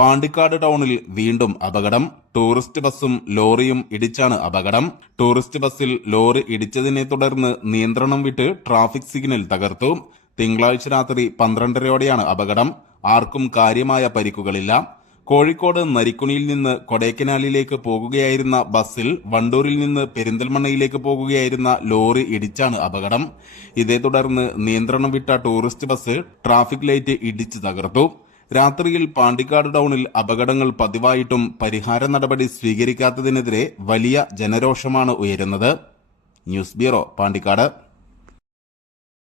Pandikkad ടൗണിൽ വീണ്ടും അപകടം. ടൂറിസ്റ്റ് ബസ്സും ലോറിയും ഇടിച്ചാണ് അപകടം. ടൂറിസ്റ്റ് ബസ്സിൽ ലോറി ഇടിച്ചതിനെ തുടർന്ന് നിയന്ത്രണം വിട്ട് ട്രാഫിക് സിഗ്നൽ തകർത്തു. തിങ്കളാഴ്ച രാത്രി പന്ത്രണ്ടരയോടെയാണ് അപകടം. ആർക്കും കാര്യമായ പരിക്കുകളില്ല. കോഴിക്കോട് നരിക്കുണിയിൽ നിന്ന് കൊടൈക്കനാലിലേക്ക് പോകുകയായിരുന്ന ബസ്സിൽ വണ്ടൂരിൽ നിന്ന് പെരിന്തൽമണ്ണയിലേക്ക് പോകുകയായിരുന്ന ലോറി ഇടിച്ചാണ് അപകടം. ഇതേ തുടർന്ന് നിയന്ത്രണം വിട്ട ടൂറിസ്റ്റ് ബസ് ട്രാഫിക് ലൈറ്റ് ഇടിച്ചു തകർത്തു. രാത്രിയിൽ പാണ്ടിക്കാട് ടൗണിൽ അപകടങ്ങൾ പതിവായിട്ടും പരിഹാര നടപടി സ്വീകരിക്കാത്തതിനെതിരെ വലിയ ജനരോഷമാണ് ഉയരുന്നത്. News bureau Pandikkad.